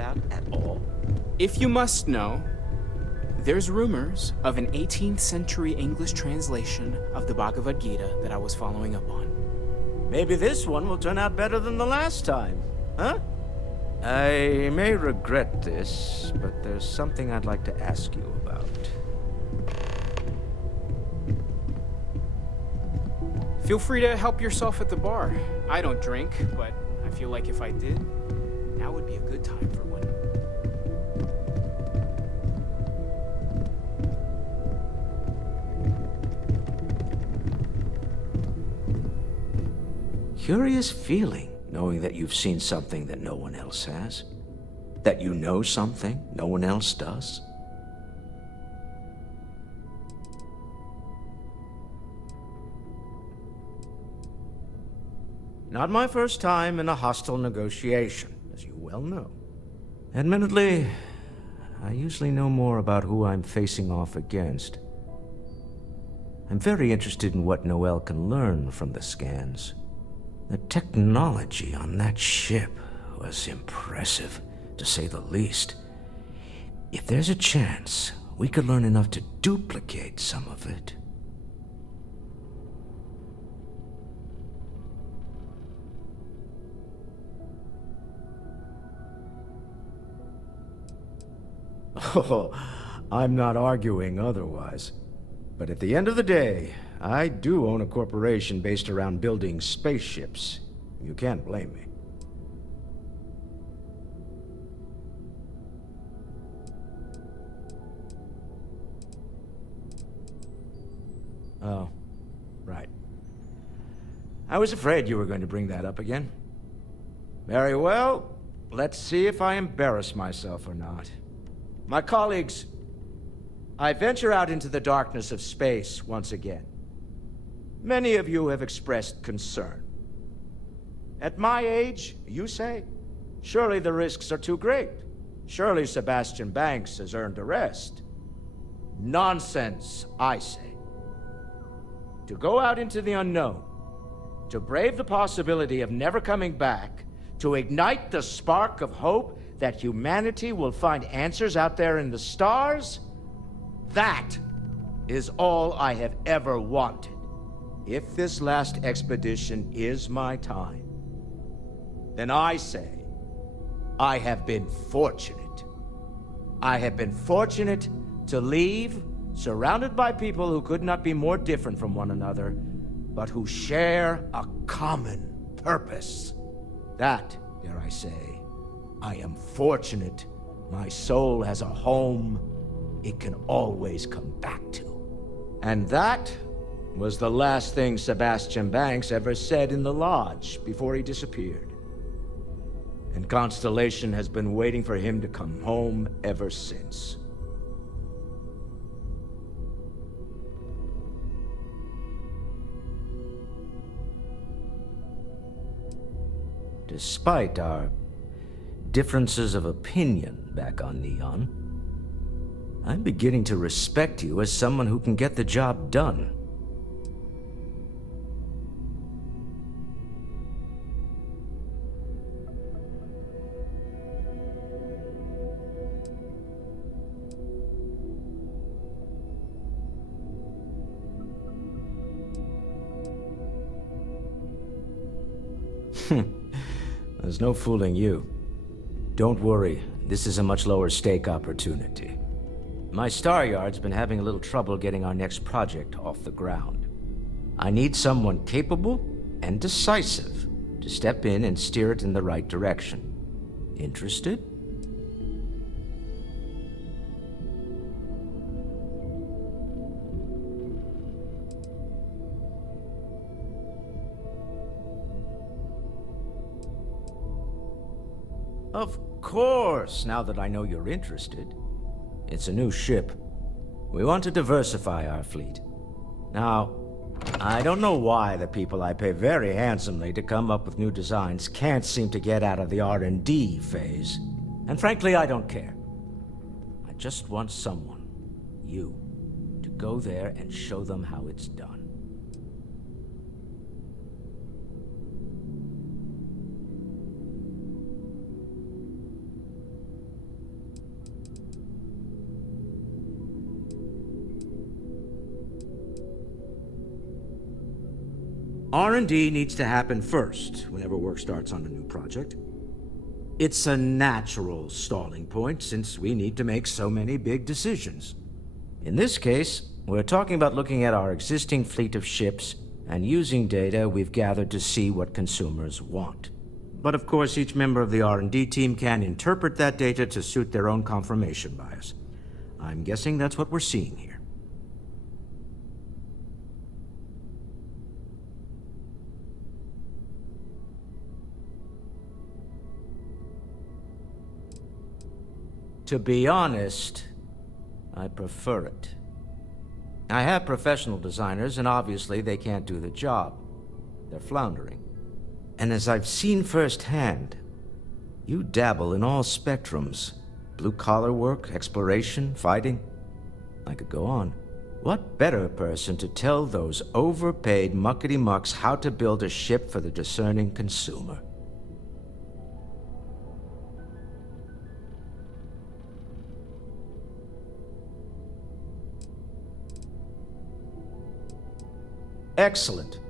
out at all? If you must know, there's rumors of an 18th century English translation of the Bhagavad Gita that I was following up on. Maybe this one will turn out better than the last time, huh? I may regret this, but there's something I'd like to ask you about. Feel free to help yourself at the bar. I don't drink, but I feel like if I did, now would be a good time for one. Curious feeling, knowing that you've seen something that no one else has. That you know something no one else does. Not my first time in a hostile negotiation, as you well know. Admittedly, I usually know more about who I'm facing off against. I'm very interested in what Noel can learn from the scans. The technology on that ship was impressive, to say the least. If there's a chance, we could learn enough to duplicate some of it. Oh, I'm not arguing otherwise. But at the end of the day, I do own a corporation based around building spaceships. You can't blame me. Oh, right. I was afraid you were going to bring that up again. Very well. Let's see if I embarrass myself or not. My colleagues, I venture out into the darkness of space once again. Many of you have expressed concern. At my age, you say, surely the risks are too great. Surely Sebastian Banks has earned a rest. Nonsense, I say. To go out into the unknown, to brave the possibility of never coming back, to ignite the spark of hope that humanity will find answers out there in the stars, that is all I have ever wanted. If this last expedition is my time, then I say, I have been fortunate. I have been fortunate to leave, surrounded by people who could not be more different from one another, but who share a common purpose. That, dare I say, I am fortunate. My soul has a home it can always come back to. And that was the last thing Sebastian Banks ever said in the lodge before he disappeared. And Constellation has been waiting for him to come home ever since. Despite our differences of opinion back on Neon, I'm beginning to respect you as someone who can get the job done. There's no fooling you. Don't worry, this is a much lower stake opportunity. My Star Yard's been having a little trouble getting our next project off the ground. I need someone capable and decisive to step in and steer it in the right direction. Interested? Of course, now that I know you're interested. It's a new ship. We want to diversify our fleet. Now, I don't know why the people I pay very handsomely to come up with new designs can't seem to get out of the R&D phase. And frankly, I don't care. I just want someone, you, to go there and show them how it's done. R&D needs to happen first whenever work starts on a new project. It's a natural stalling point since we need to make so many big decisions. In this case, we're talking about looking at our existing fleet of ships and using data we've gathered to see what consumers want. But of course, each member of the R&D team can interpret that data to suit their own confirmation bias. I'm guessing that's what we're seeing here. To be honest, I prefer it. I have professional designers, and obviously they can't do the job. They're floundering. And as I've seen firsthand, you dabble in all spectrums. Blue-collar work, exploration, fighting. I could go on. What better person to tell those overpaid muckety-mucks how to build a ship for the discerning consumer? Excellent.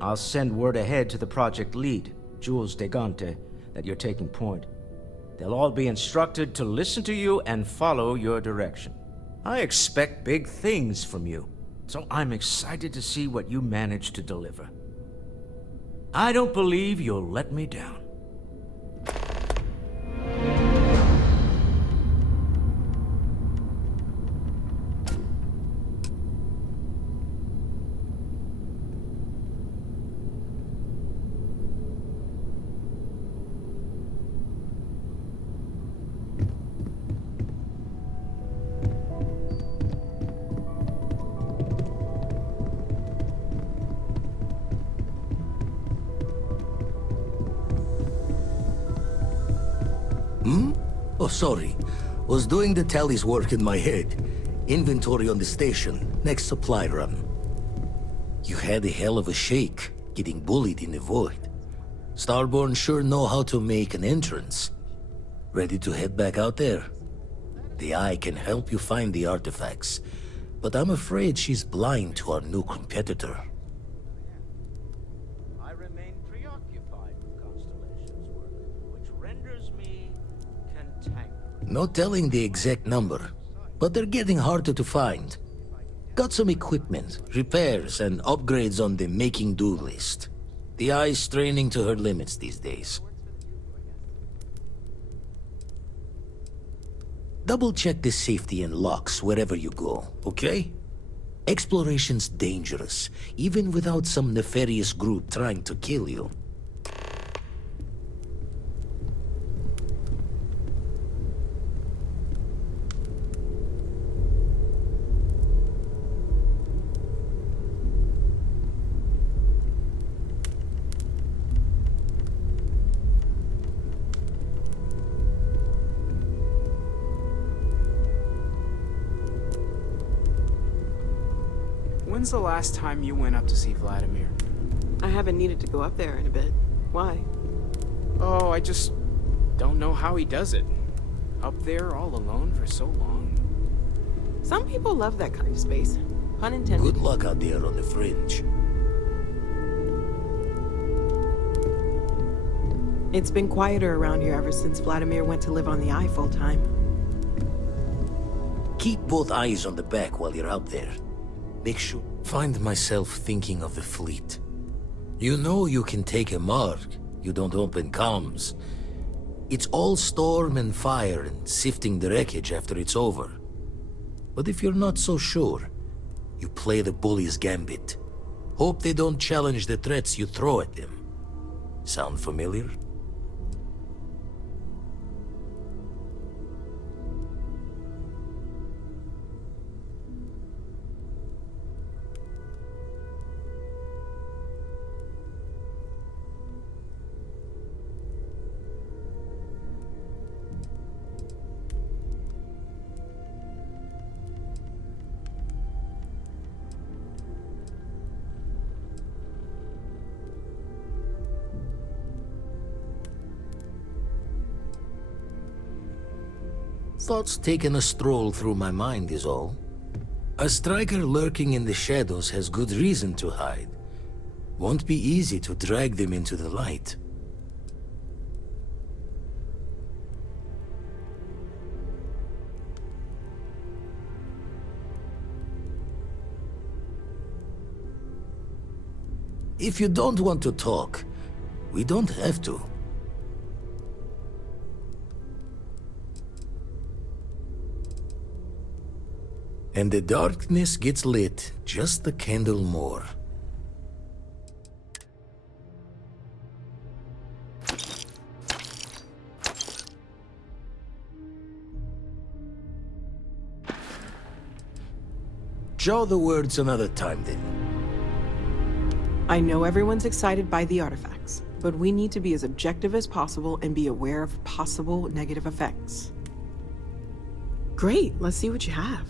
I'll send word ahead to the project lead, Jules Degante, that you're taking point. They'll all be instructed to listen to you and follow your direction. I expect big things from you, so I'm excited to see what you manage to deliver. I don't believe you'll let me down. Oh, sorry. Was doing the tallies work in my head. Inventory on the station, next supply run. You had a hell of a shake, getting bullied in the void. Starborn sure know how to make an entrance. Ready to head back out there? The Eye can help you find the artifacts, but I'm afraid she's blind to our new competitor. I remain preoccupied with Constellation's work, which renders me cantankerous. No telling the exact number, but they're getting harder to find. Got some equipment, repairs, and upgrades on the making-do list. The Eye's straining to her limits these days. Double-check the safety and locks wherever you go, okay? Exploration's dangerous, even without some nefarious group trying to kill you. When's the last time you went up to see Vladimir? I haven't needed to go up there in a bit. Why? Oh, I just don't know how he does it. Up there all alone for so long. Some people love that kind of space. Pun intended. Good luck out there on the fringe. It's been quieter around here ever since Vladimir went to live on the Eye full-time. Keep both eyes on the back while you're out there. Make sure. Find myself thinking of the fleet. You know you can take a mark. You don't open comms. It's all storm and fire and sifting the wreckage after it's over. But if you're not so sure, you play the bully's gambit. Hope they don't challenge the threats you throw at them. Sound familiar? Thoughts taking a stroll through my mind is all. A striker lurking in the shadows has good reason to hide. Won't be easy to drag them into the light. If you don't want to talk, we don't have to. And the darkness gets lit just a candle more. Draw the words another time, then. I know everyone's excited by the artifacts, but we need to be as objective as possible and be aware of possible negative effects. Great, let's see what you have.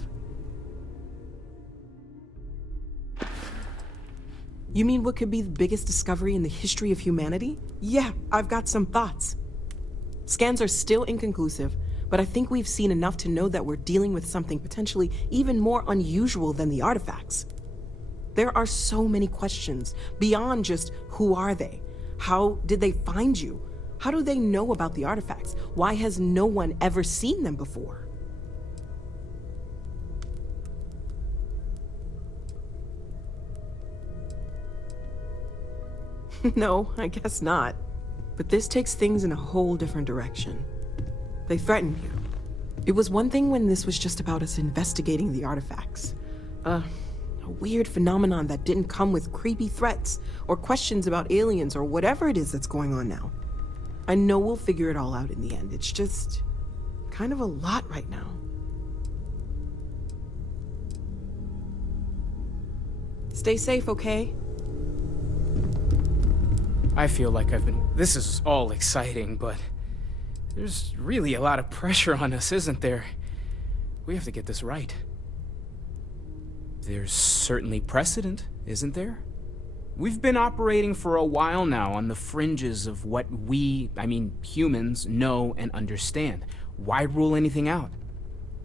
You mean what could be the biggest discovery in the history of humanity? Yeah, I've got some thoughts. Scans are still inconclusive, but I think we've seen enough to know that we're dealing with something potentially even more unusual than the artifacts. There are so many questions beyond just who are they? How did they find you? How do they know about the artifacts? Why has no one ever seen them before? No, I guess not. But this takes things in a whole different direction. They threatened you. It was one thing when this was just about us investigating the artifacts. A weird phenomenon that didn't come with creepy threats or questions about aliens or whatever it is that's going on now. I know we'll figure it all out in the end. It's just kind of a lot right now. Stay safe, okay? I feel like this is all exciting, but there's really a lot of pressure on us, isn't there? We have to get this right. There's certainly precedent, isn't there? We've been operating for a while now on the fringes of what humans, know and understand. Why rule anything out?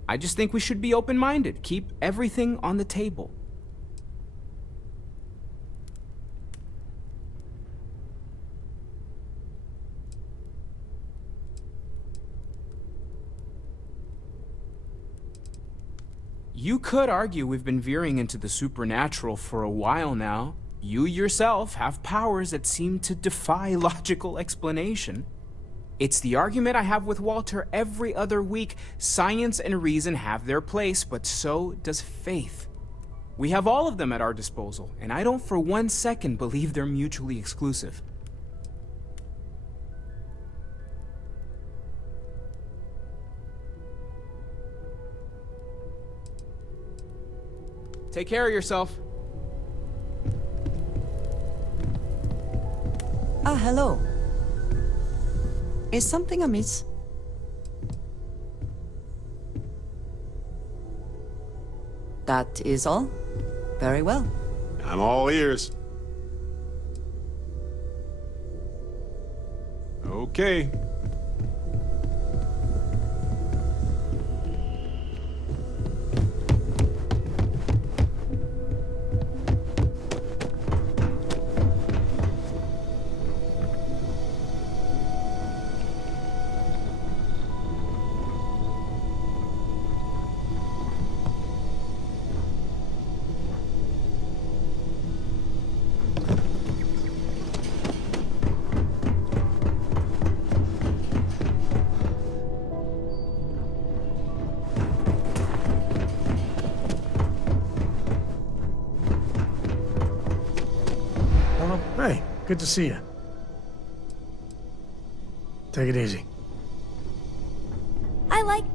I just think we should be open-minded, keep everything on the table. You could argue we've been veering into the supernatural for a while now. You yourself have powers that seem to defy logical explanation. It's the argument I have with Walter every other week. Science and reason have their place, but so does faith. We have all of them at our disposal, and I don't for 1 second believe they're mutually exclusive. Take care of yourself. Ah, hello. Is something amiss? That is all? Very well. I'm all ears. Okay. Hey, good to see you. Take it easy.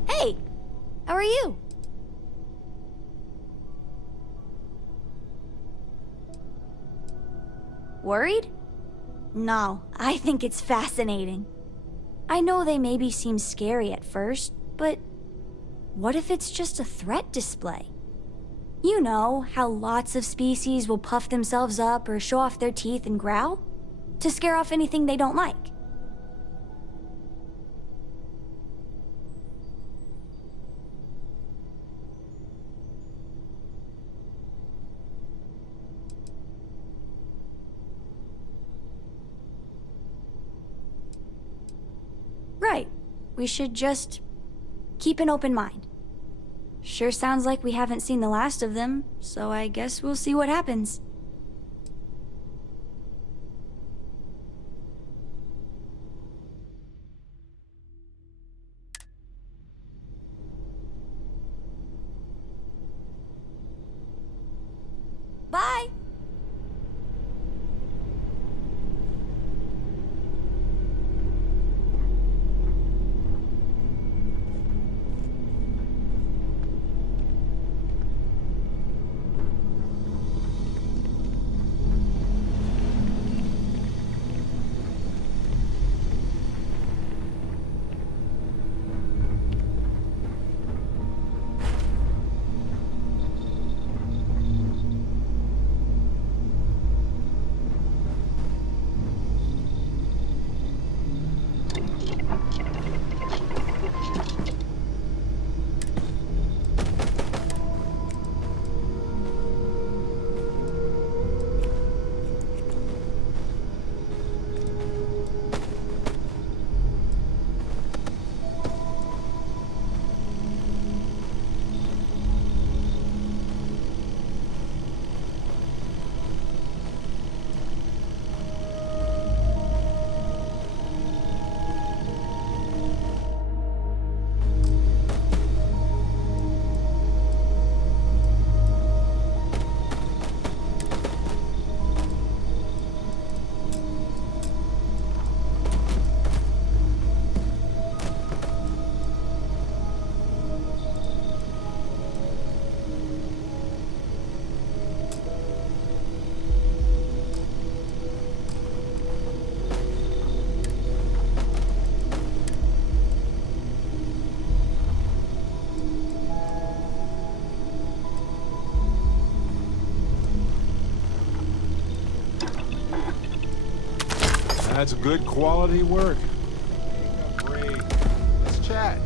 Hey, how are you? Worried? No, I think it's fascinating. I know they maybe seem scary at first, but what if it's just a threat display? You know, how lots of species will puff themselves up or show off their teeth and growl to scare off anything they don't like. we should just keep an open mind. Sure sounds like we haven't seen the last of them, so I guess we'll see what happens. Bye! That's good quality work. Take a break. Let's chat.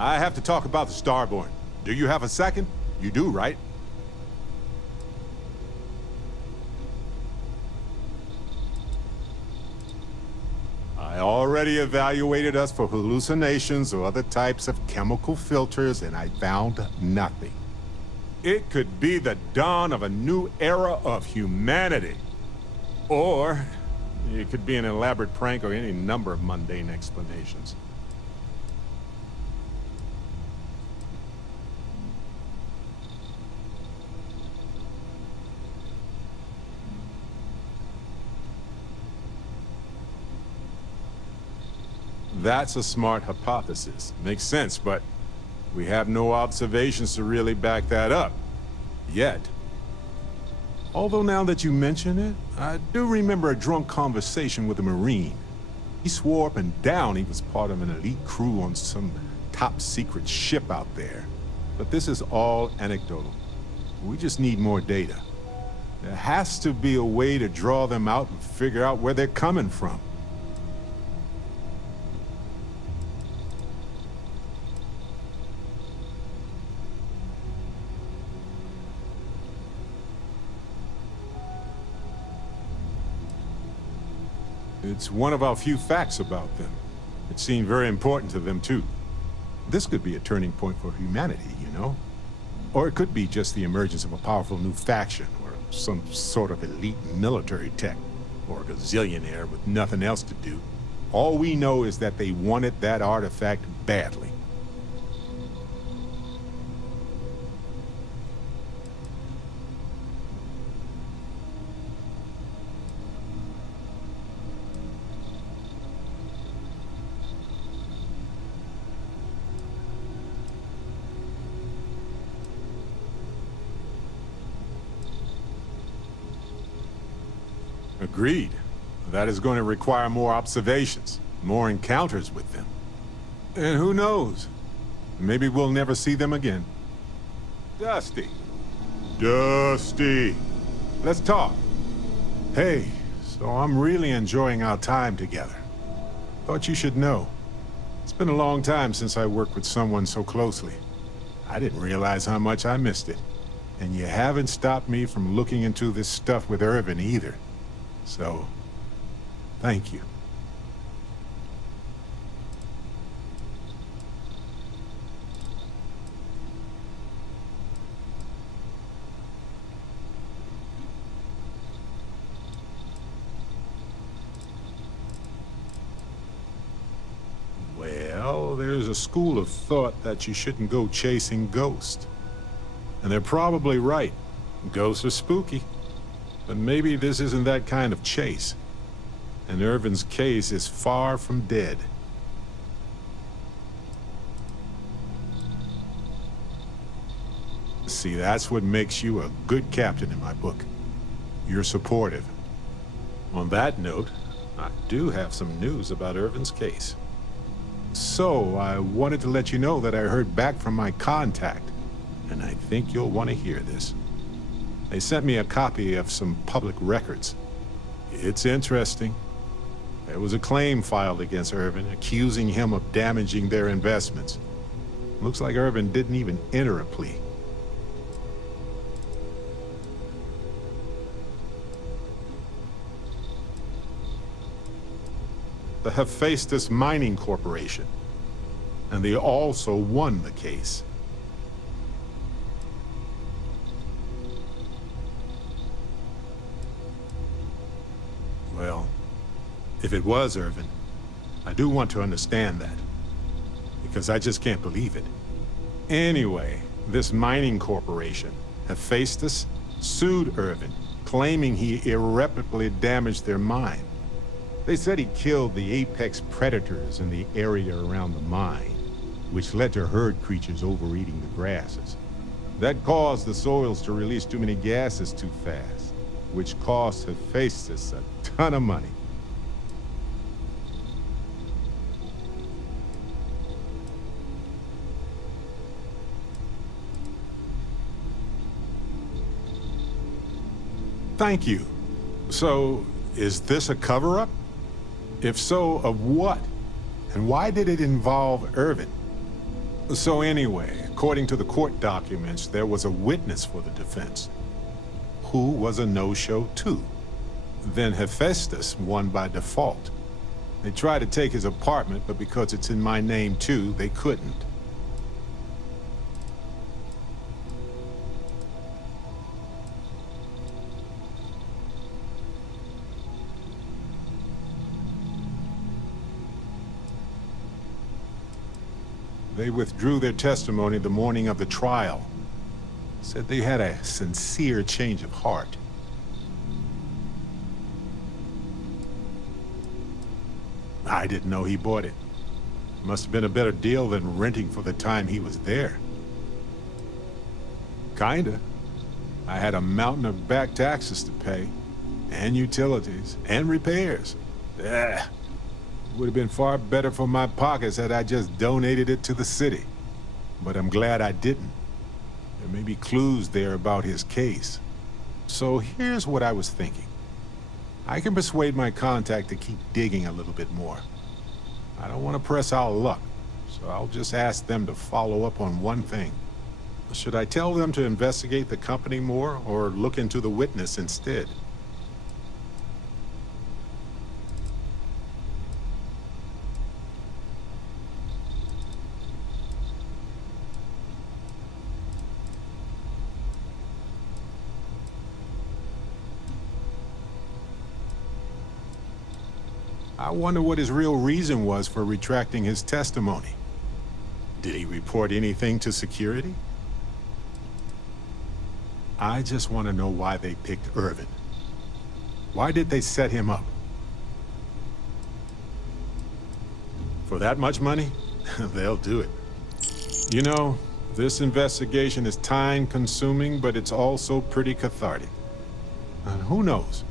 I have to talk about the Starborn. Do you have a second? You do, right? I already evaluated us for hallucinations or other types of chemical filters, and I found nothing. It could be the dawn of a new era of humanity. Or it could be an elaborate prank or any number of mundane explanations. That's a smart hypothesis. Makes sense, but we have no observations to really back that up. Yet. Although now that you mention it, I do remember a drunk conversation with a Marine. He swore up and down he was part of an elite crew on some top-secret ship out there. But this is all anecdotal. We just need more data. There has to be a way to draw them out and figure out where they're coming from. It's one of our few facts about them. It seemed very important to them, too. This could be a turning point for humanity, you know? Or it could be just the emergence of a powerful new faction, or some sort of elite military tech, or a gazillionaire with nothing else to do. All we know is that they wanted that artifact badly. Agreed. That is going to require more observations, more encounters with them. And who knows? Maybe we'll never see them again. Dusty. Dusty. Let's talk. Hey, so I'm really enjoying our time together. Thought you should know. It's been a long time since I worked with someone so closely. I didn't realize how much I missed it. And you haven't stopped me from looking into this stuff with Irvin either. So, thank you. Well, there's a school of thought that you shouldn't go chasing ghosts. And they're probably right. Ghosts are spooky. But maybe this isn't that kind of chase. And Irvin's case is far from dead. See, that's what makes you a good captain in my book. You're supportive. On that note, I do have some news about Irvin's case. So, I wanted to let you know that I heard back from my contact, and I think you'll want to hear this. They sent me a copy of some public records. It's interesting. There was a claim filed against Irvin, accusing him of damaging their investments. Looks like Irvin didn't even enter a plea. The Hephaestus Mining Corporation, and they also won the case. Well, if it was Irvin, I do want to understand that, because I just can't believe it. Anyway, this mining corporation, Hephaestus, sued Irvin, claiming he irreparably damaged their mine. They said he killed the apex predators in the area around the mine, which led to herd creatures overeating the grasses. That caused the soils to release too many gases too fast, which cost Hephaestus a ton of money. Thank you. So, is this a cover-up? If so, of what? And why did it involve Irvin? So anyway, according to the court documents, there was a witness for the defense, who was a no-show too. Then Hephaestus won by default. They tried to take his apartment, but because it's in my name too, they couldn't. They withdrew their testimony the morning of the trial. Said they had a sincere change of heart. I didn't know he bought it. Must have been a better deal than renting for the time he was there. Kinda. I had a mountain of back taxes to pay, and utilities, and repairs. Ugh. Would have been far better for my pockets had I just donated it to the city. But I'm glad I didn't. There may be clues there about his case. So here's what I was thinking. I can persuade my contact to keep digging a little bit more. I don't want to press our luck, so I'll just ask them to follow up on one thing. Should I tell them to investigate the company more, or look into the witness instead? I wonder what his real reason was for retracting his testimony. Did he report anything to security? I just want to know why they picked Irvin. Why did they set him up? For that much money? They'll do it. You know, this investigation is time-consuming, but it's also pretty cathartic. And who knows?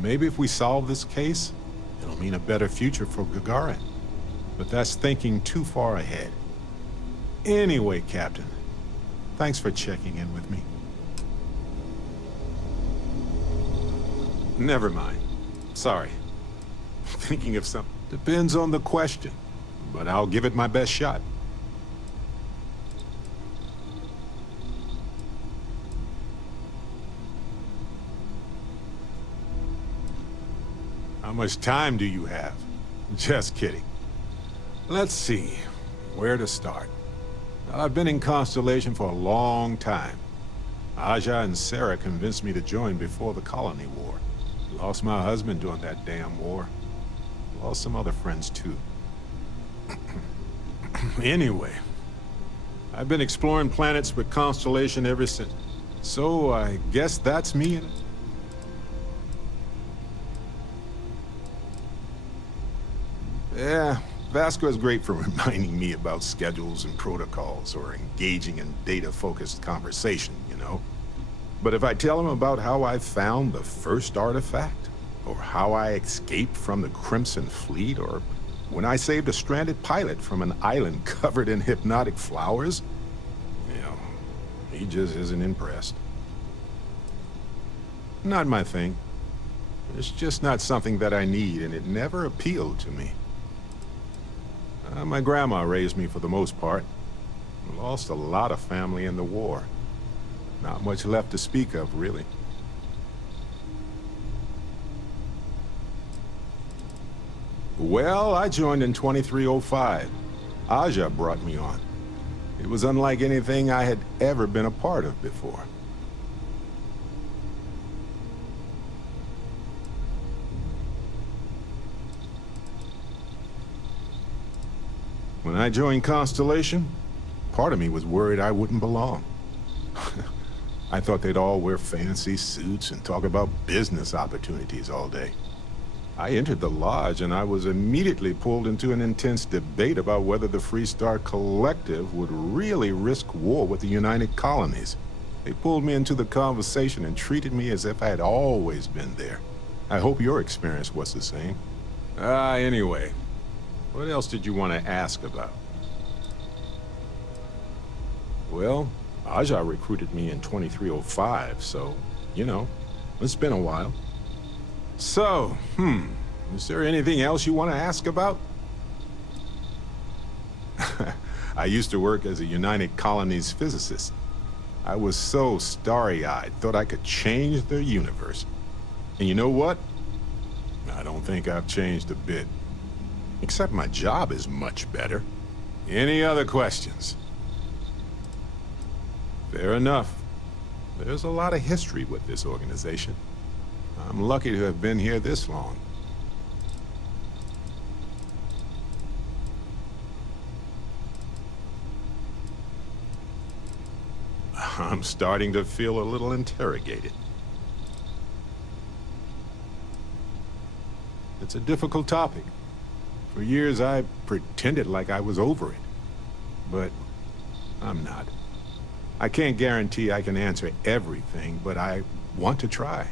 Maybe if we solve this case, it'll mean a better future for Gagarin. But that's thinking too far ahead. Anyway, Captain, thanks for checking in with me. Never mind. Sorry. Thinking of something. Depends on the question, but I'll give it my best shot. How much time do you have? Just kidding. Let's see, where to start. I've been in Constellation for a long time. Aja and Sarah convinced me to join before the Colony War. Lost my husband during that damn war. Lost some other friends too. Anyway, I've been exploring planets with Constellation ever since. So I guess that's me. Yeah, Vasco is great for reminding me about schedules and protocols or engaging in data-focused conversation, you know? But if I tell him about how I found the first artifact, or how I escaped from the Crimson Fleet, or when I saved a stranded pilot from an island covered in hypnotic flowers, you know, he just isn't impressed. Not my thing. It's just not something that I need, and it never appealed to me. My grandma raised me for the most part. Lost a lot of family in the war. Not much left to speak of, really. Well, I joined in 2305. Aja brought me on. It was unlike anything I had ever been a part of before. When I joined Constellation, part of me was worried I wouldn't belong. I thought they'd all wear fancy suits and talk about business opportunities all day. I entered the lodge and I was immediately pulled into an intense debate about whether the Freestar Collective would really risk war with the United Colonies. They pulled me into the conversation and treated me as if I had always been there. I hope your experience was the same. Anyway, what else did you want to ask about? Well, Aja recruited me in 2305, so, you know, it's been a while. So, is there anything else you want to ask about? I used to work as a United Colonies physicist. I was so starry-eyed, thought I could change the universe. And you know what? I don't think I've changed a bit. Except my job is much better. Any other questions? Fair enough. There's a lot of history with this organization. I'm lucky to have been here this long. I'm starting to feel a little interrogated. It's a difficult topic. For years, I pretended like I was over it. But I'm not. I can't guarantee I can answer everything, but I want to try.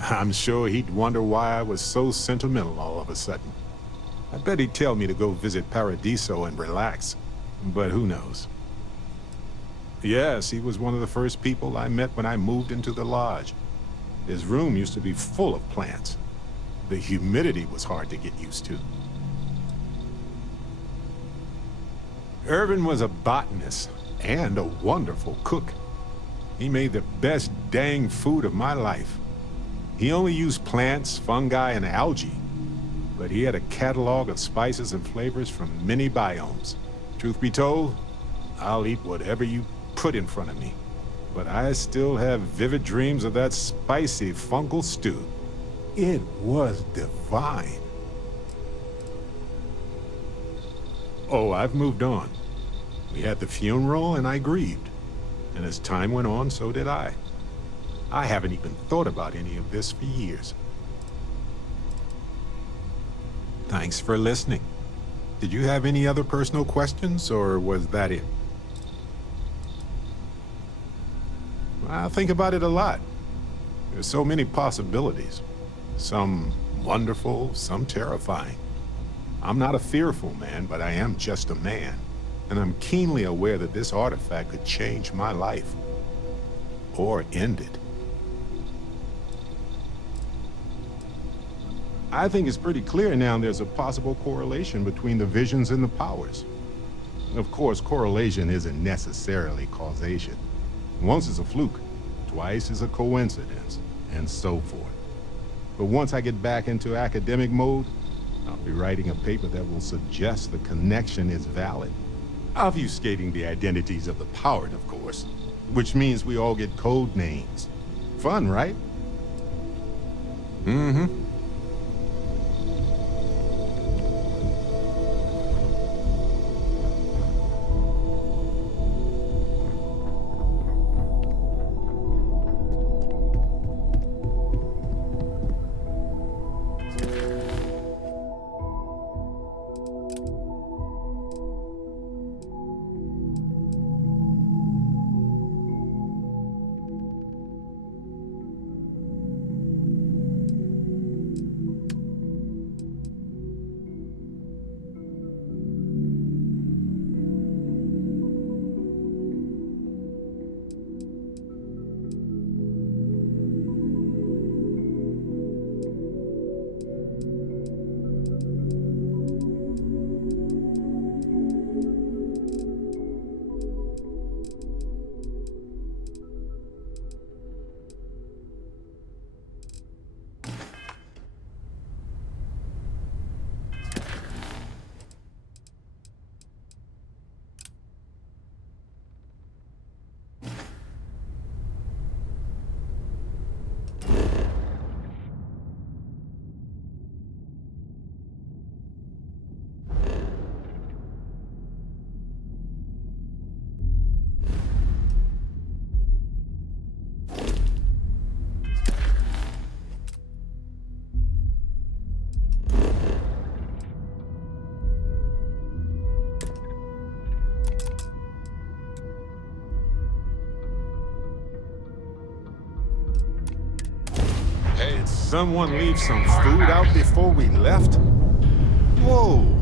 I'm sure he'd wonder why I was so sentimental all of a sudden. I bet he'd tell me to go visit Paradiso and relax, but who knows. Yes, he was one of the first people I met when I moved into the lodge. His room used to be full of plants. The humidity was hard to get used to. Irvin was a botanist and a wonderful cook. He made the best dang food of my life. He only used plants, fungi, and algae, but he had a catalog of spices and flavors from many biomes. Truth be told, I'll eat whatever you put in front of me, but I still have vivid dreams of that spicy fungal stew. It was divine. Oh, I've moved on. We had the funeral and I grieved, and as time went on, so did I. I haven't even thought about any of this for years. Thanks for listening. Did you have any other personal questions, or was that it? I think about it a lot. There's so many possibilities. Some wonderful, some terrifying. I'm not a fearful man, but I am just a man. And I'm keenly aware that this artifact could change my life. Or end it. I think it's pretty clear now there's a possible correlation between the visions and the powers. Of course, correlation isn't necessarily causation. Once is a fluke, twice is a coincidence, and so forth. But once I get back into academic mode, I'll be writing a paper that will suggest the connection is valid. Obfuscating the identities of the powered, of course, which means we all get code names. Fun, right? Mm-hmm. Hey, did someone leave some food out before we left? Whoa!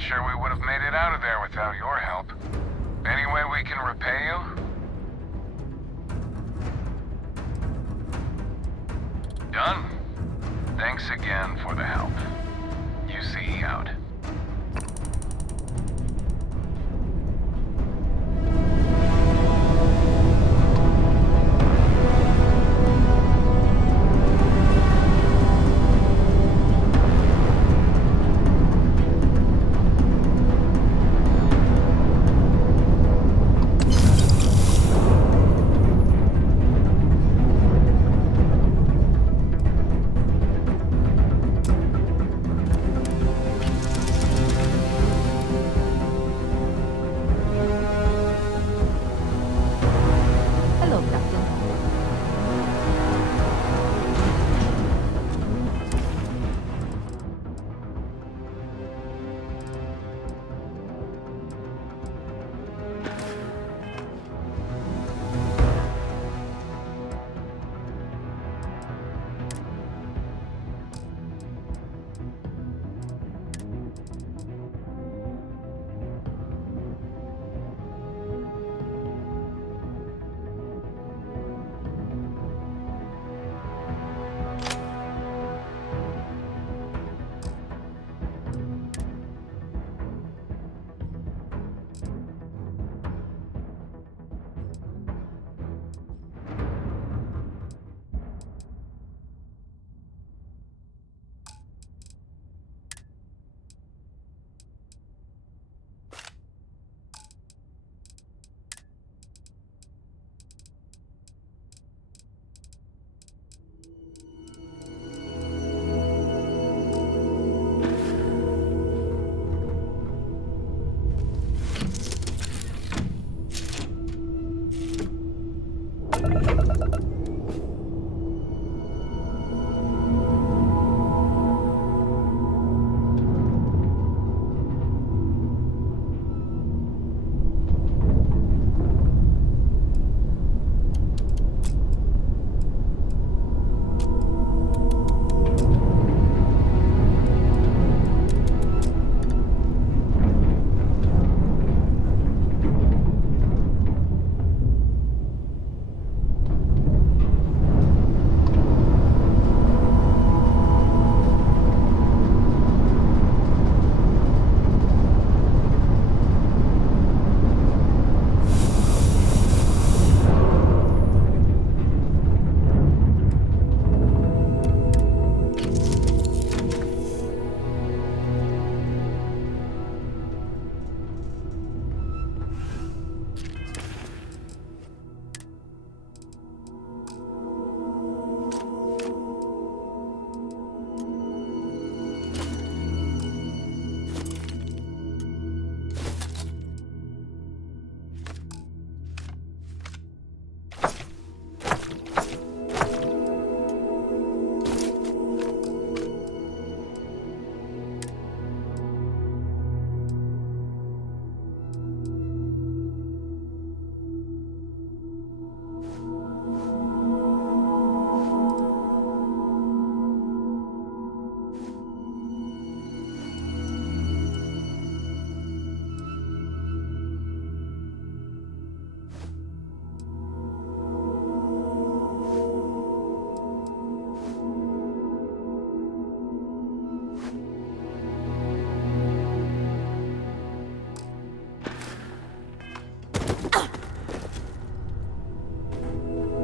Not sure we would have made it out of there without your help. Any way we can repay you? Done. Thanks again for the help. You see out. Hello, Captain.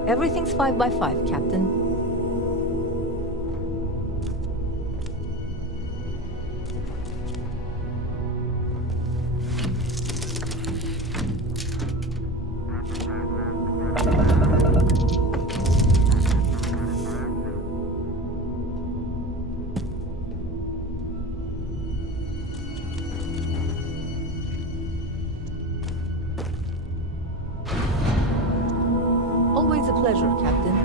Everything's 5 by 5, Captain. Always a pleasure, Captain.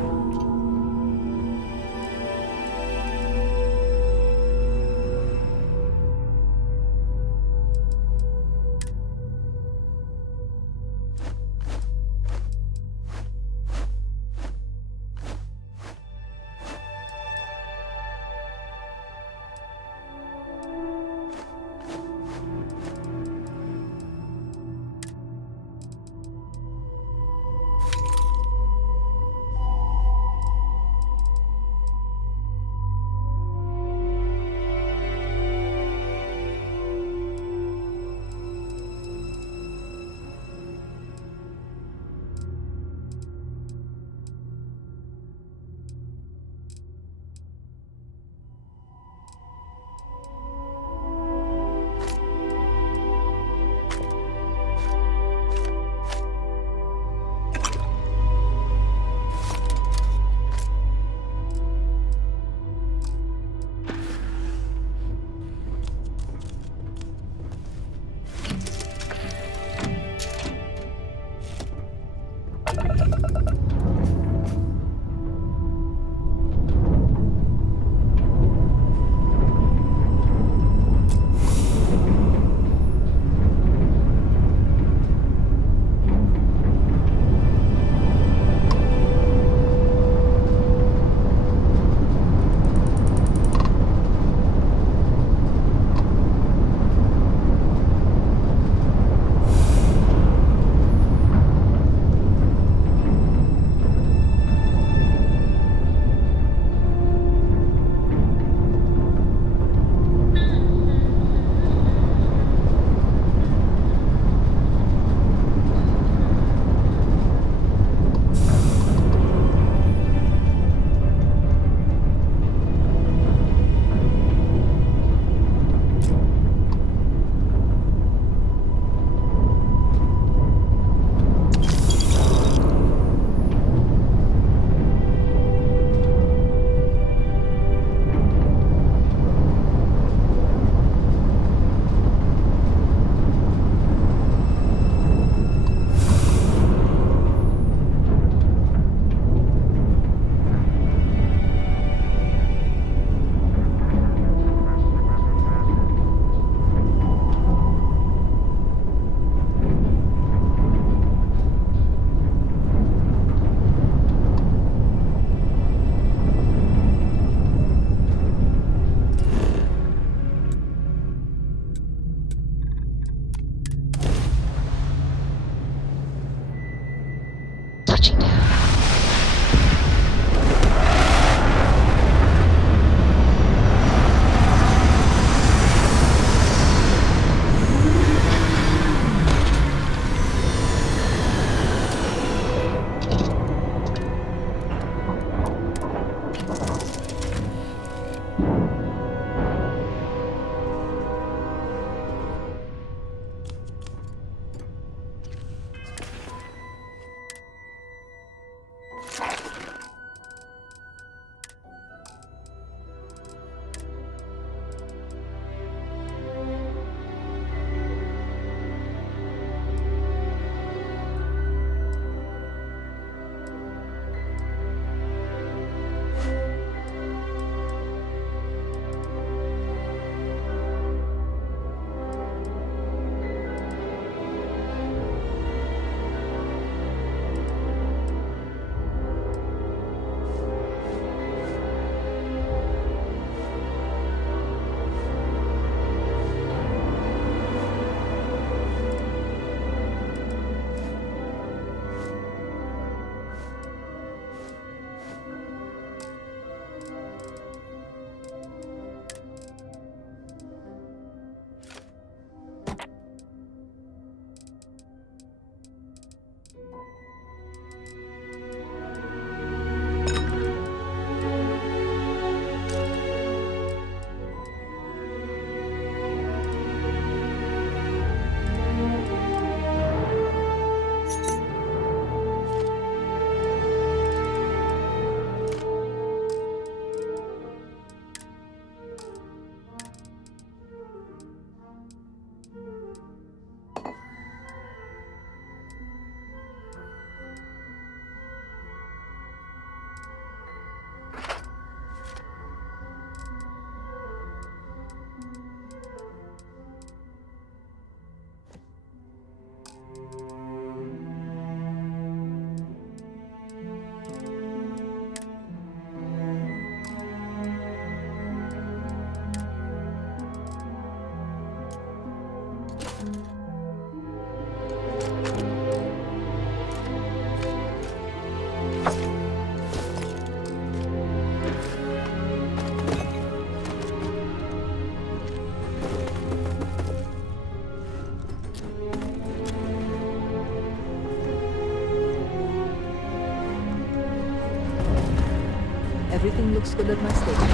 looks good at my station.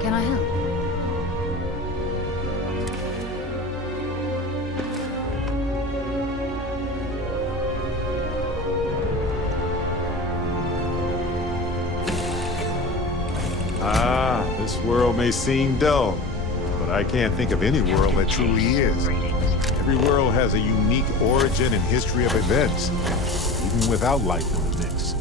Can I help? Ah, this world may seem dull, but I can't think of any world that truly is. Every world has a unique origin and history of events, even without life in the mix.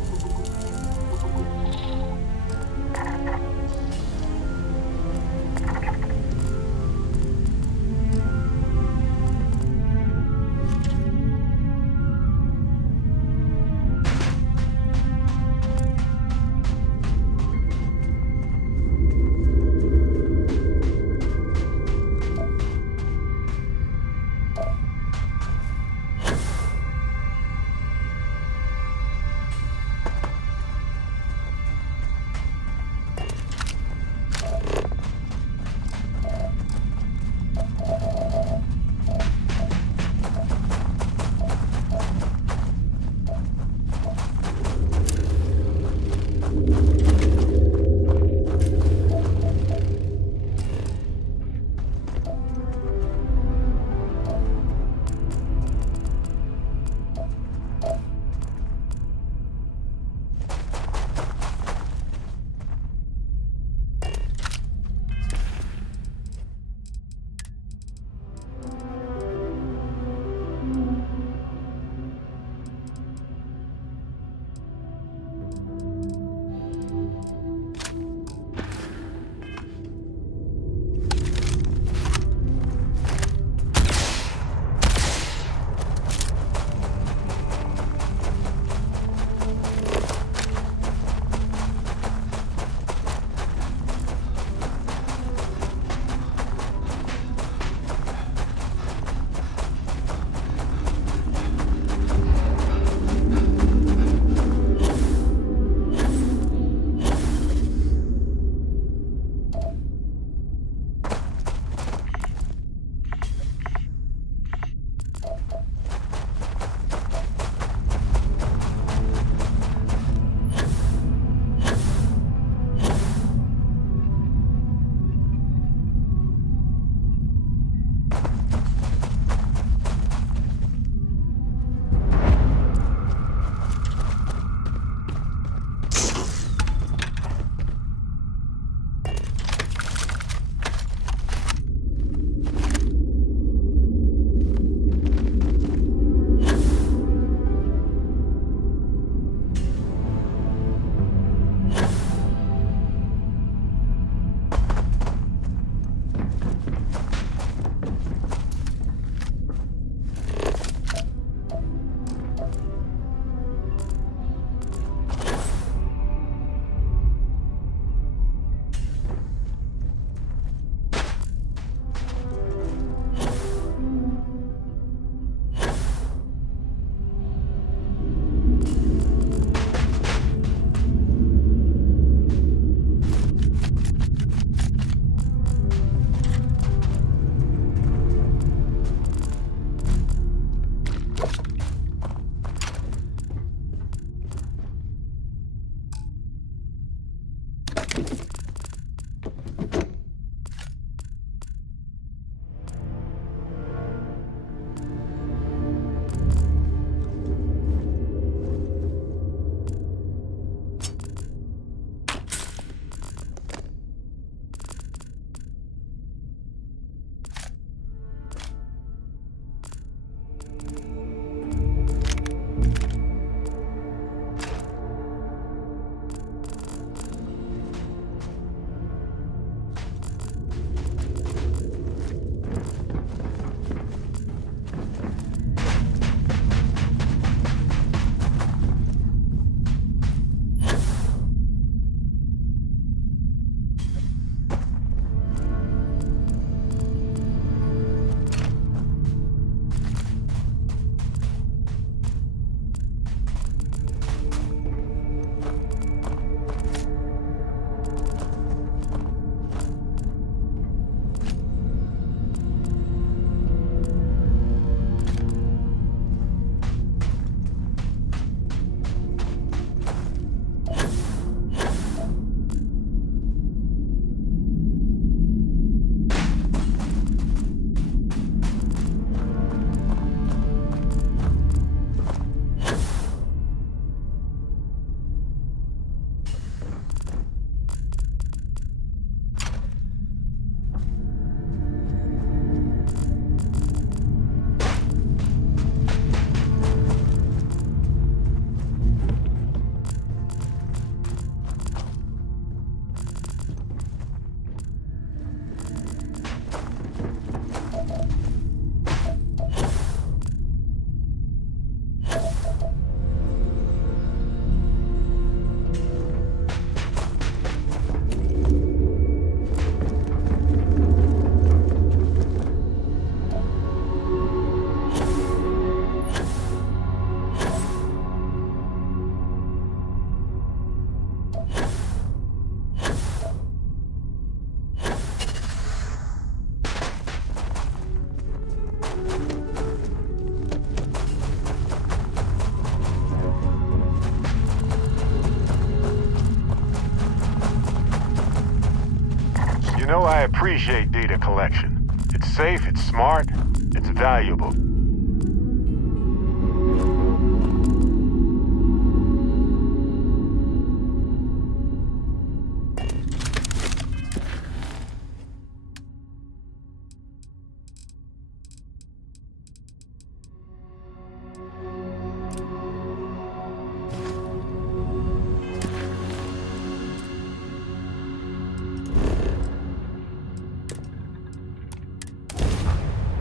know I appreciate data collection. It's safe, it's smart, it's valuable.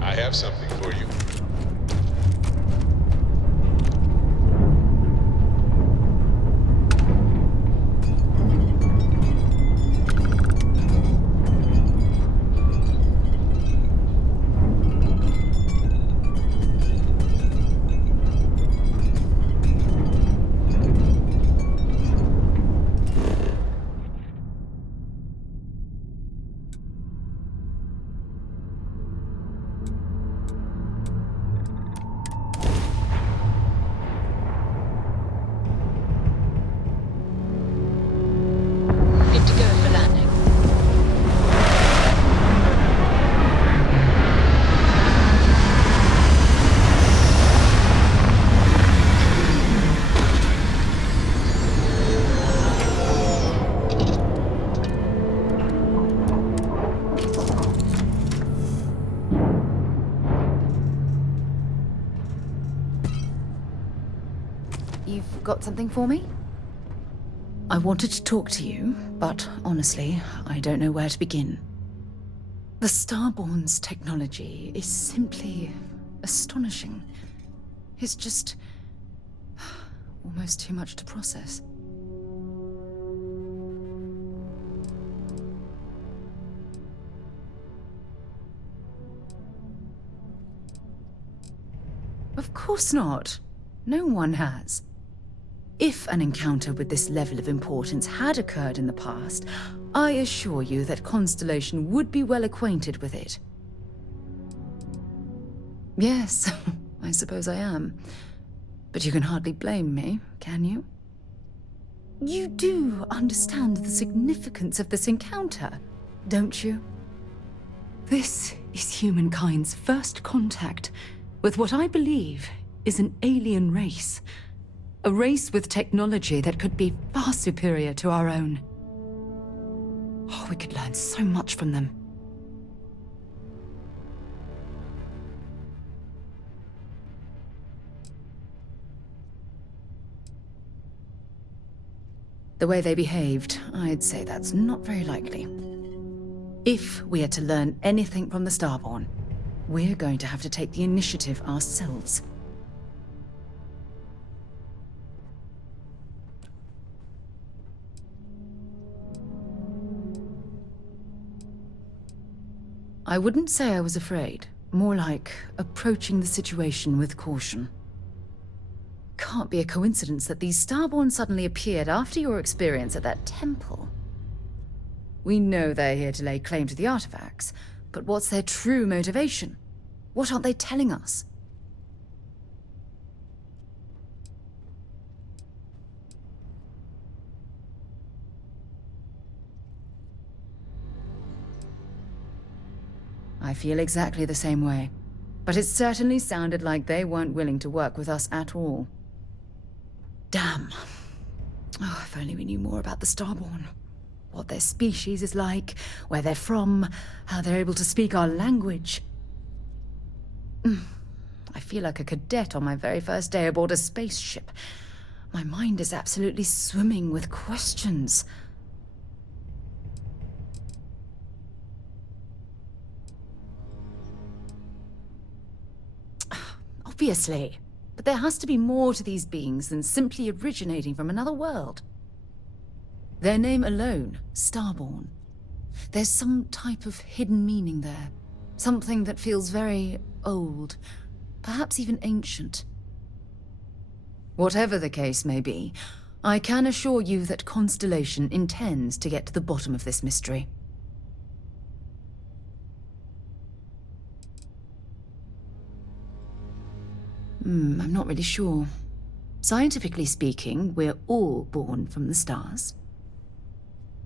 I have something for you. Good to go for landing. You've got something for me? I wanted to talk to you, but honestly, I don't know where to begin. The Starborn's technology is simply astonishing. It's just almost too much to process. Of course not. No one has. If an encounter with this level of importance had occurred in the past, I assure you that Constellation would be well acquainted with it. Yes, I suppose I am. But you can hardly blame me, can you? You do understand the significance of this encounter, don't you? This is humankind's first contact with what I believe is an alien race. A race with technology that could be far superior to our own. Oh, we could learn so much from them. The way they behaved, I'd say that's not very likely. If we are to learn anything from the Starborn, we're going to have to take the initiative ourselves. I wouldn't say I was afraid, more like approaching the situation with caution. Can't be a coincidence that these Starborn suddenly appeared after your experience at that temple. We know they're here to lay claim to the artifacts, but what's their true motivation? What aren't they telling us? I feel exactly the same way. But it certainly sounded like they weren't willing to work with us at all. Damn. Oh, if only we knew more about the Starborn. What their species is like, where they're from, how they're able to speak our language. I feel like a cadet on my very first day aboard a spaceship. My mind is absolutely swimming with questions. Obviously. But there has to be more to these beings than simply originating from another world. Their name alone, Starborn. There's some type of hidden meaning there. Something that feels very old, perhaps even ancient. Whatever the case may be, I can assure you that Constellation intends to get to the bottom of this mystery. I'm not really sure. Scientifically speaking, we're all born from the stars.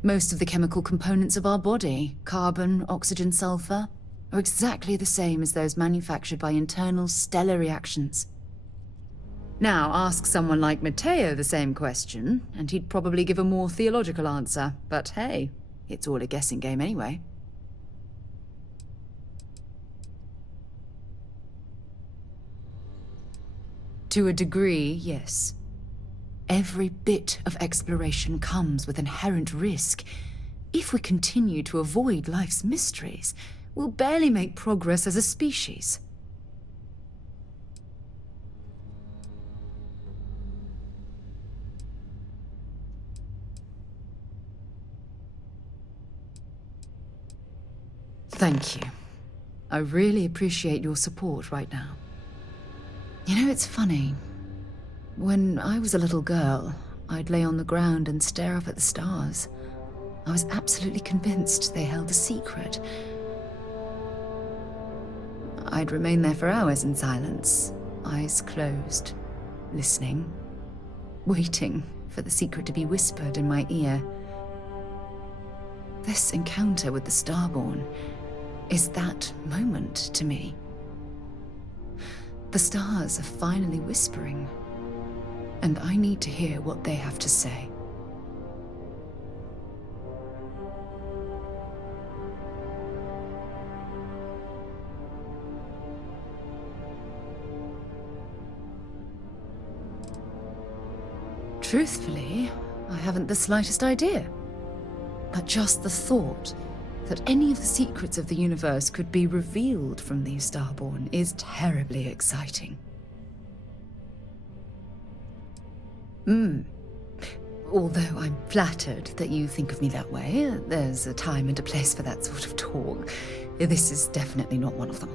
Most of the chemical components of our body, carbon, oxygen, sulfur, are exactly the same as those manufactured by internal stellar reactions. Now, ask someone like Matteo the same question, and he'd probably give a more theological answer. But hey, it's all a guessing game anyway. To a degree, yes. Every bit of exploration comes with inherent risk. If we continue to avoid life's mysteries, we'll barely make progress as a species. Thank you. I really appreciate your support right now. You know, it's funny. When I was a little girl, I'd lay on the ground and stare up at the stars. I was absolutely convinced they held a secret. I'd remain there for hours in silence, eyes closed, listening, waiting for the secret to be whispered in my ear. This encounter with the Starborn is that moment to me. The stars are finally whispering, and I need to hear what they have to say. Truthfully, I haven't the slightest idea. But just the thought that any of the secrets of the universe could be revealed from these Starborn is terribly exciting. Although I'm flattered that you think of me that way, there's a time and a place for that sort of talk. This is definitely not one of them.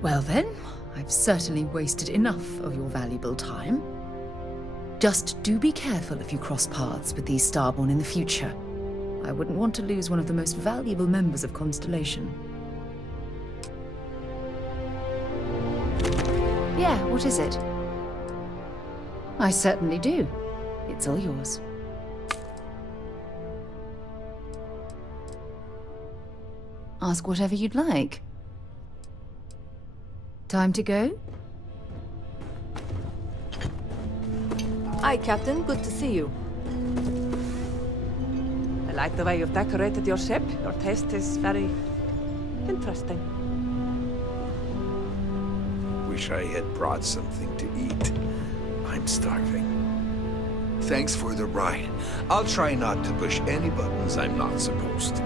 Well then, I've certainly wasted enough of your valuable time. Just do be careful if you cross paths with these Starborn in the future. I wouldn't want to lose one of the most valuable members of Constellation. Yeah, what is it? I certainly do. It's all yours. Ask whatever you'd like. Time to go? Hi, Captain. Good to see you. I like the way you've decorated your ship. Your taste is very interesting. Wish I had brought something to eat. I'm starving. Thanks for the ride. I'll try not to push any buttons I'm not supposed to.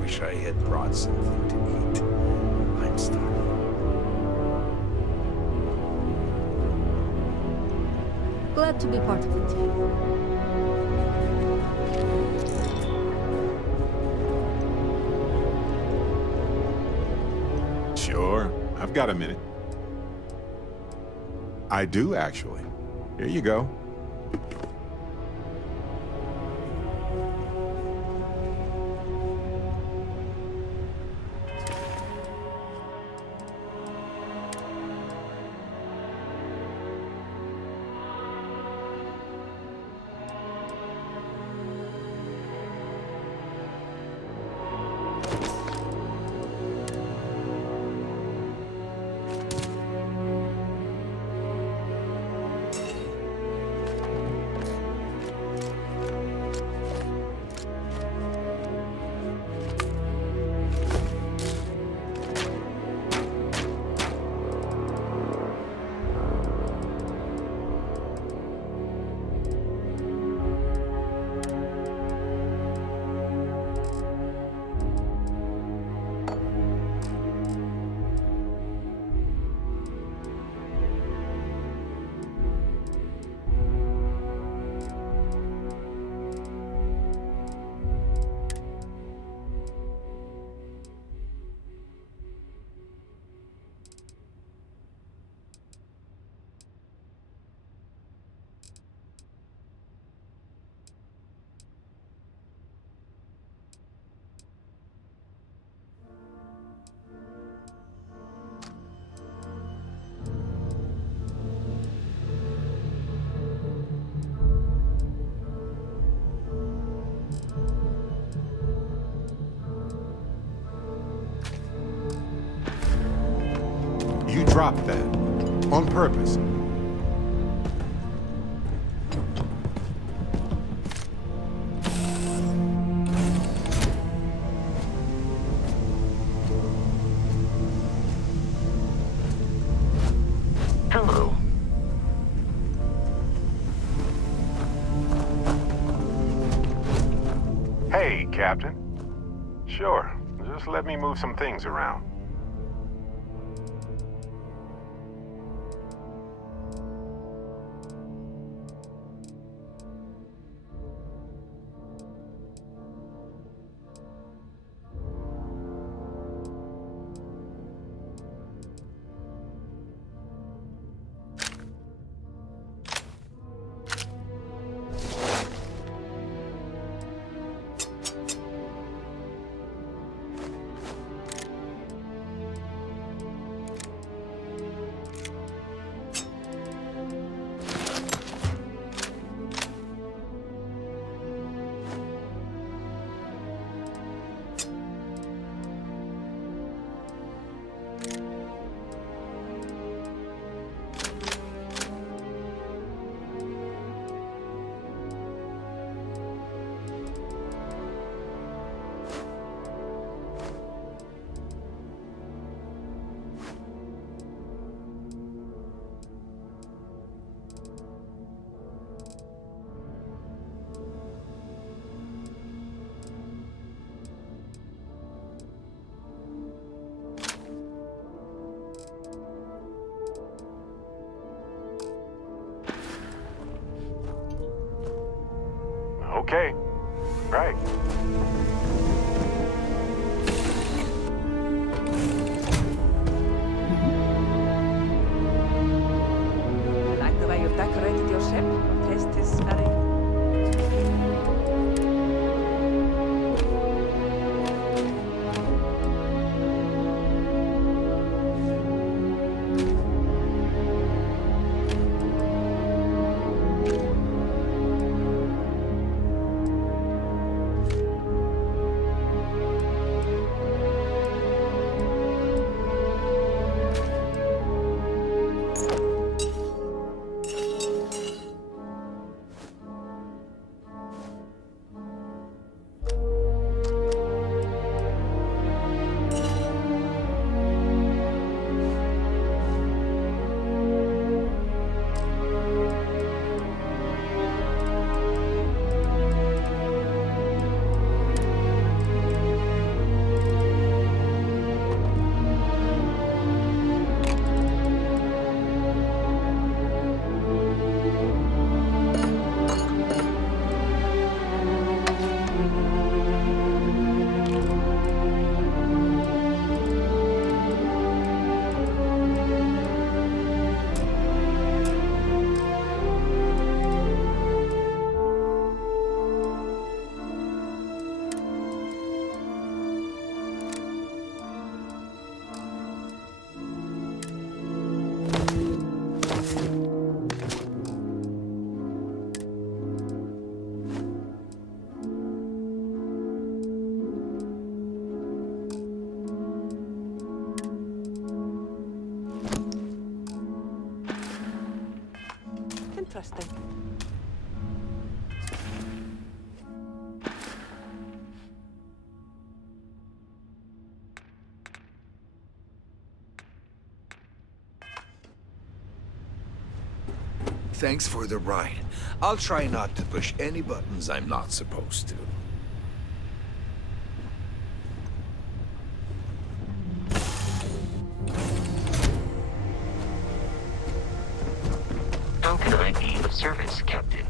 Wish I had brought something to eat. I'm starving. Glad to be part of the team. Sure, I've got a minute. I do, actually. Here you go. dropped that. On purpose. Hello. Hey, Captain. Sure, just let me move some things around. Okay. Right. I like the way you've decorated your ship. Your taste is very... Interesting. Thanks for the ride. I'll try not to push any buttons I'm not supposed to. How can I be of service, Captain?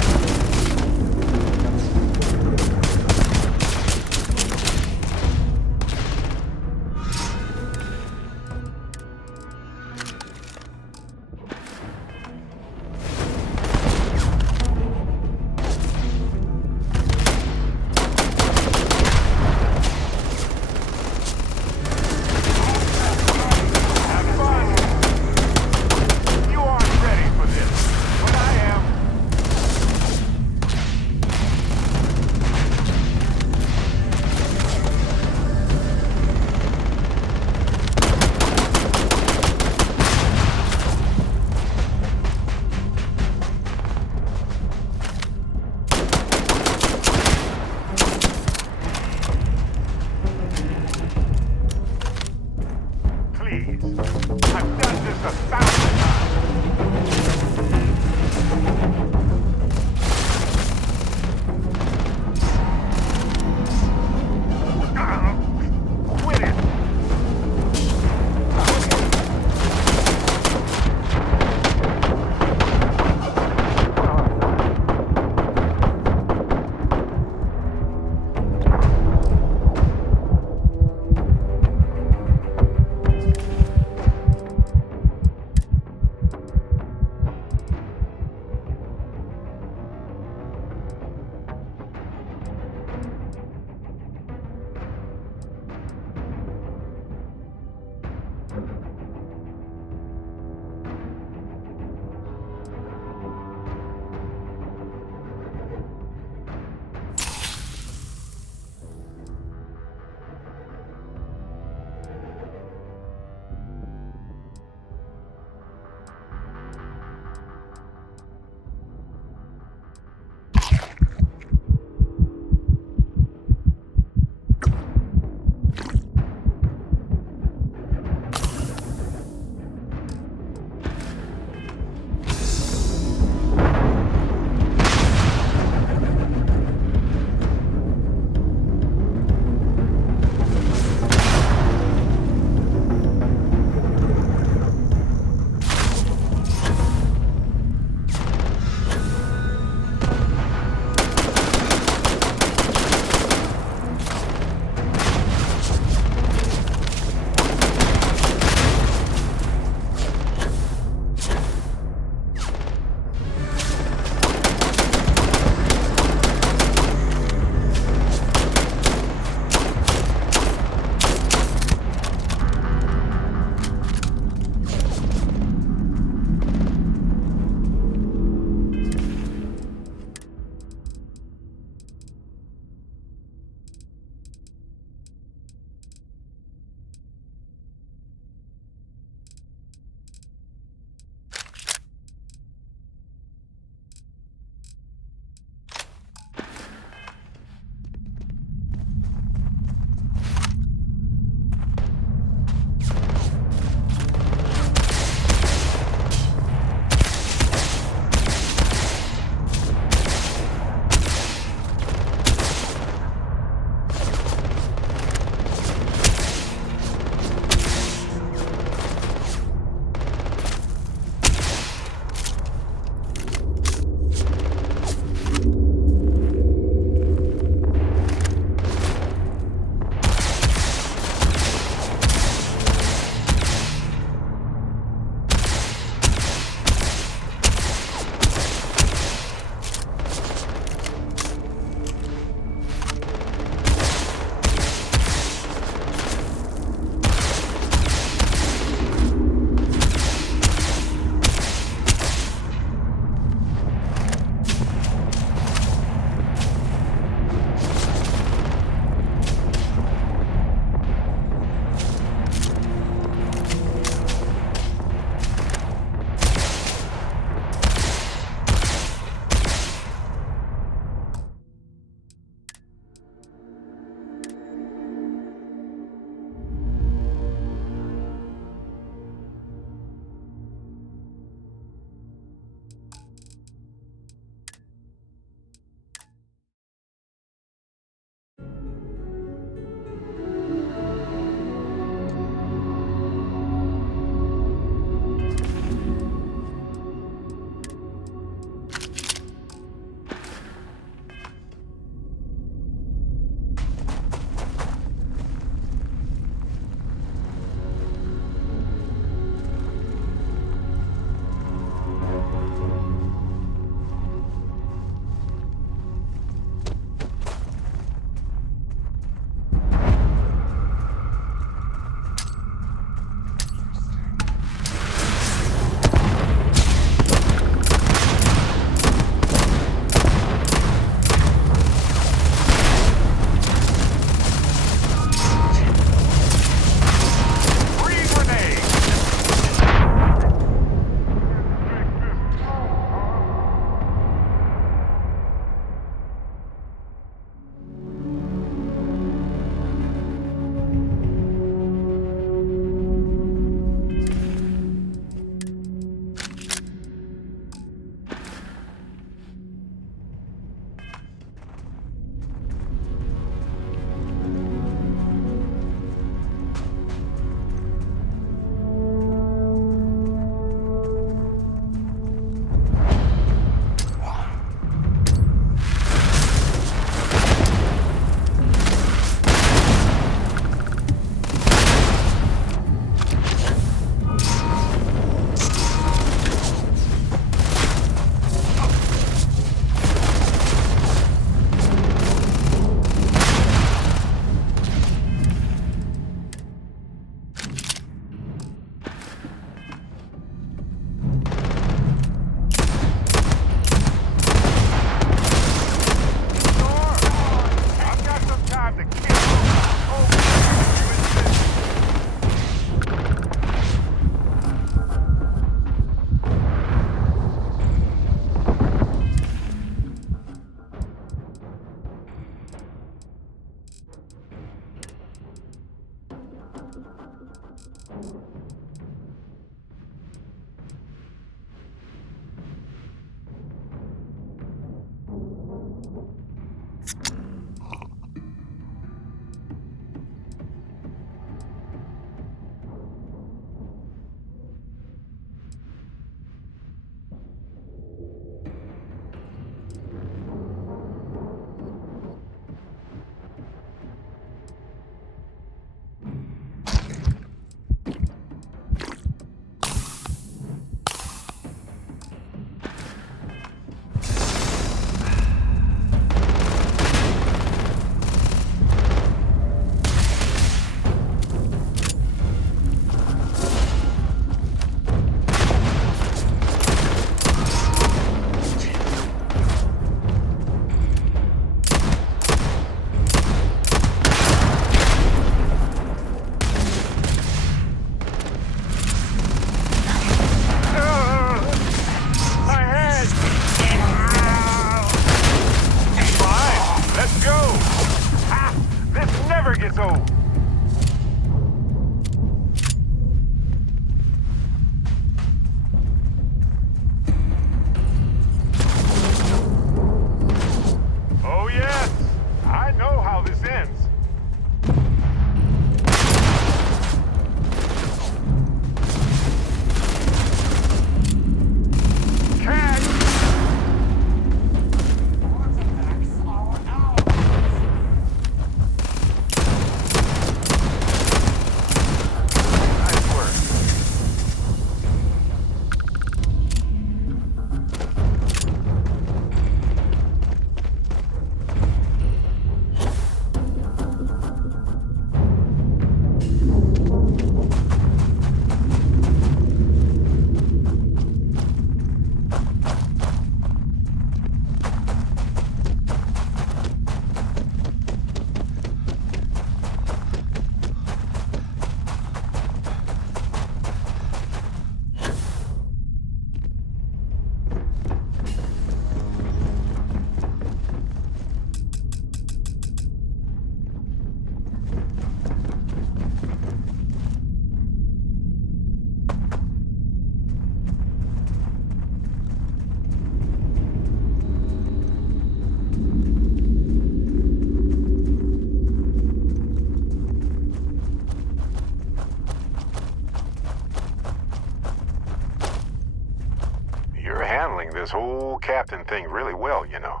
handling this whole captain thing really well, you know.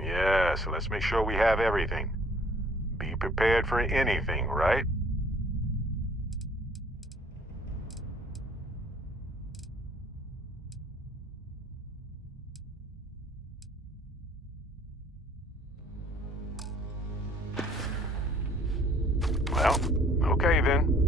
Yeah, so let's make sure we have everything. Be prepared for anything, right? Well, okay then.